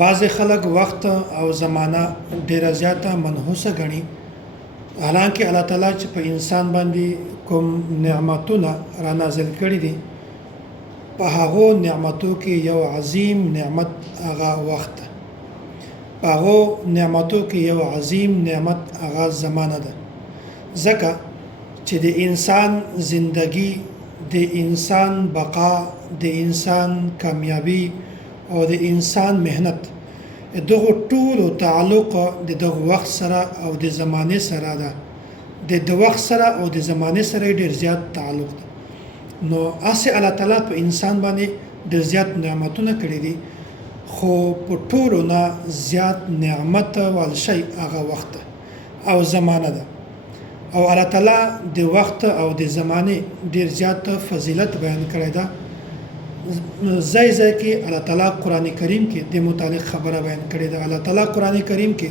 بعض خلک وخت او زمانہ ډیره زیاته منحوسه غني، حالانکه الله تعالی چې په انسان باندې کوم نعمتونه را نازل کړي دي، په هغه نعمتو کې یو عظیم نعمت هغه وخت ده. په هغه نعمتو کې یو عظیم نعمت هغه زمانہ ده. ځکه چې د انسان زندگی، د انسان بقا، د انسان کامیابی او د انسان مهنت دغه ټولو تعلق د دغه وخت سره او د زمانه سره ده. د وخت سره او د زمانه سره ډیر زیات تعلق ده. نو اسه الله تعالی په انسان باندې ډیر زیات نعمتونه کړې دي، خو په ټولو نه زیات نعمت ول شي هغه وخت او زمانه ده. او الله تعالی د وخت او د زمانه ډیر زیات فضیلت بیان کړی ده. زای کې الله تعالی قران کریم کې د متعلق خبره بیان کړې ده. الله تعالی قران کریم کې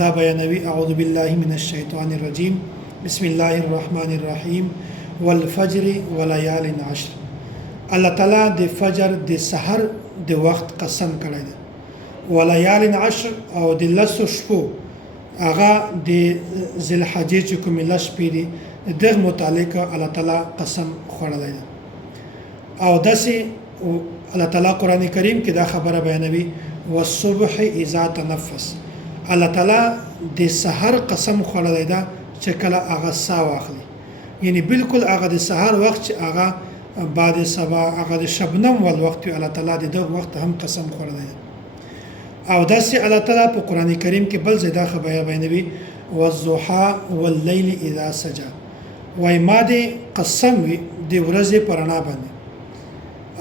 دا بیانوي: اعوذ بالله من الشیطان الرجیم، بسم الله الرحمن الرحیم، والفجر وليال عشر. الله تعالی د فجر د سحر د وخت قسم کړی ده. وليال عشر او د لسو شپو هغه د ذل حجې چې کوم لس شپې دي د متعلق الله تعالی قسم خوړلی ده. او داسې الله تعالی قران کریم کې دا خبره بیانوي: والصبح اذا تنفس. الله تعالی د سحر قسم خوړلی ده چې کله هغه ساه واخلي، یعنی بالکل هغه د سحر وخت چې هغه بعد صبا هغه د شبنم ول وخت الله تعالی د دغه وخت هم قسم خوړلی ده. او داسې الله تعالی په قران کریم کې بل ځای دا خبره بیانوي: والضحى والليل اذا سجى. وای ما دې قسم وي د ورځې پرانا باندې،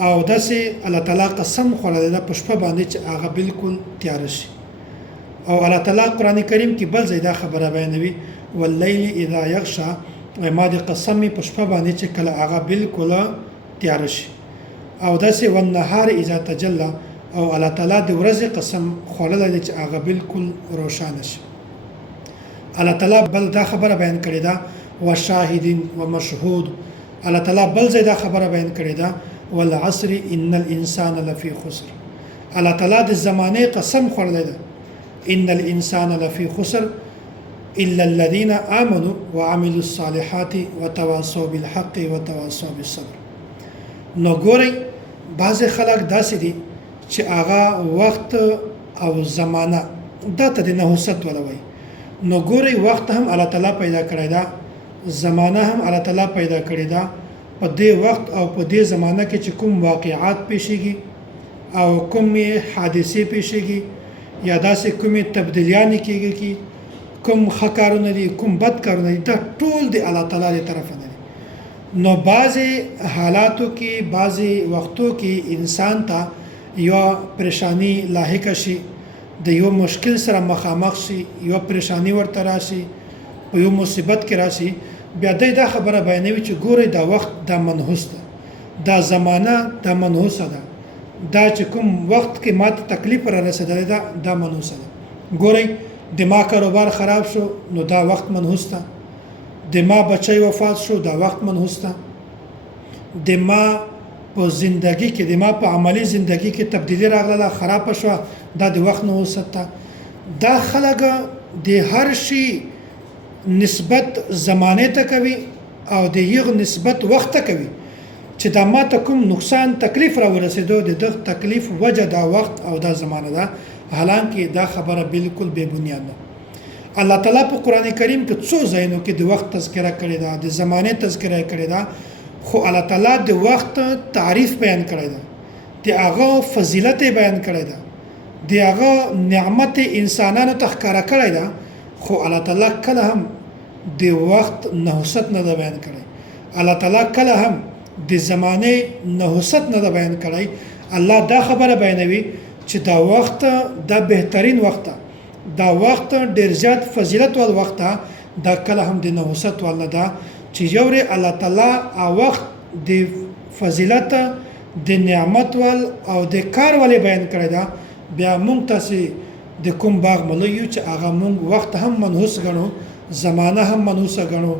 او داسې الله تعالی قسم خوړلی ده په شپه باندې چې هغه بالکل تیار شي. او الله تعالی قران کریم کې بل ځای دا خبره بیانوي: والليل اذا يغشى. ما دې قسم په شپه باندې چې کله هغه بالکل تیار شي. او داسې والنهار اذا تجلى. او الله تعالی د ورځې قسم خوړلی ده چې هغه بالکل روښانه شي. الله تعالی بل دا خبره بیان کړې ده: وشاهد ومشهود. الله تعالی بل ځای دا خبره بیان کړې ده: والعصر ان الانسان لفي خسر. الله تعالی د زمانه قسم خوړلی ده: ان الانسان لفي خسر الا الذين امنوا وعملوا الصالحات وتواصوا بالحق وتواصوا بالصبر. نو ګورئ، بعض خلک داسې دي چې هغه وخت او زمانہ دا ته د نحوست ولوي. نو ګورئ، وخت هم الله تعالی پیدا کړی دا، زمانہ هم الله تعالی پیدا کړی دا. په دې وخت او په دې زمانہ کې چې کوم واقعات پیښیږي او کوم حادثې پیښیږي یا داسې کومې تبدیلیانې کېږي کی کوم ښه کارونه دي کوم بد کارونه دي، دا ټول د الله تعالی له طرفه دي. نو بعضې حالاتو کې بعضې وختو کې انسان ته یو پریشانی لاحقه شي، د یو مشکل سره مخامخ شي، یو پریشانی ورته راشي، په یو مصیبت کې راشي، بیا دا خبره بیانوي چې ګورئ دا وخت دا منحوس ده، دا زمانہ دا منحوسه ده، دا چې کوم وخت کې ماته تکلیف را رسېدلی ده دا منحوسه ده. ګورئ، د ما کاروبار خراب شو نو دا وخت منحوس ده. د ما بچی وفات شو دا وخت منحوس ده. د ما په زندگی کې د ما په عملی زندگی کې تبدیلی راغله خراب شو دا د وخت نحوست ده. دا خلک د هر شي نسبت زمانه ته کوي او د یغ نسبت وخت ته کوي چې دا ما ته کوم نقصان تکلیف را ورسېدو د دغه تکلیف وجه دا وخت او دا زمانه ده، حالانکه دا خبره بالکل بے بنیاد ده. الله تعالی په قران کریم کې څو ځایونو کې د وخت تذکرہ کړی ده، د زمانه تذکرہ کړی ده، خو الله تعالی د وخت تعریف بیان کړی ده، د هغه فضیلت بیان کړی ده، د هغه نعمت انسانانو ته ښکارا کړی ده. خو الله تعالی کله هم د وخت نحوست نه ده بیان کړی. الله تعالی کله هم د زمانه نحوست نه ده بیان کړی. الله دا خبره بیانوي چې دا وخت دا بهترین وخت ده، دا وخت ډیر زیات فضیلت ول وخت ده، دا کله هم د نحوست ول نه ده چې یوري الله تعالی او وخت د فضیلت د نعمت ول او د کار ول بیان کړی ده. بیا مونږ تاسو د کوم باغ مليو چې هغه مونږ وخت هم منحوس غنو، زمانہ هم منحوس غنو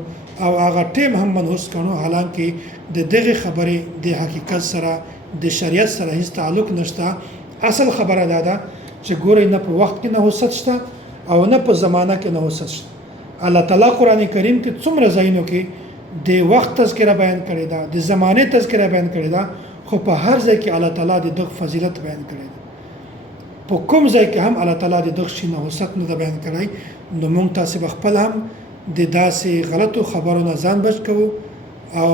او هغه ټیم هم منحوس غنو، حالانکه د دغه خبرې د حقیقت سره د شریعت سره هیڅ تعلق نشته. اصل خبره ده چې ګورئ نه په وخت کې نحوست شته او نه په زمانہ کې نحوست شته. الله تعالی قران کریم کې څومره ځایونو کې د وخت تذکره بیان کړی دا، د زمانه تذکره بیان کړی دا، خو په هر ځای کې الله تعالی د دغه فضیلت بیان کړی دی. په کوم ځای کې هم الله تعالی د دغه شي نحوست نه بیان کړی. نو موږ تاسو خپل هم د داسې غلطو خبرونو ځان بچ کوو او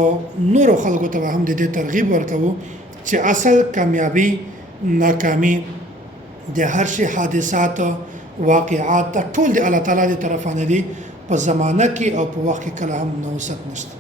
نور خلکو ته هم د دې ترغیب ورکوو چې اصل کامیابی ناکامی د هر شي حادثات واقعات ټول د الله تعالی دی طرفانه دي، په زمانه کې او په وخت کې کله هم نحوست نشته.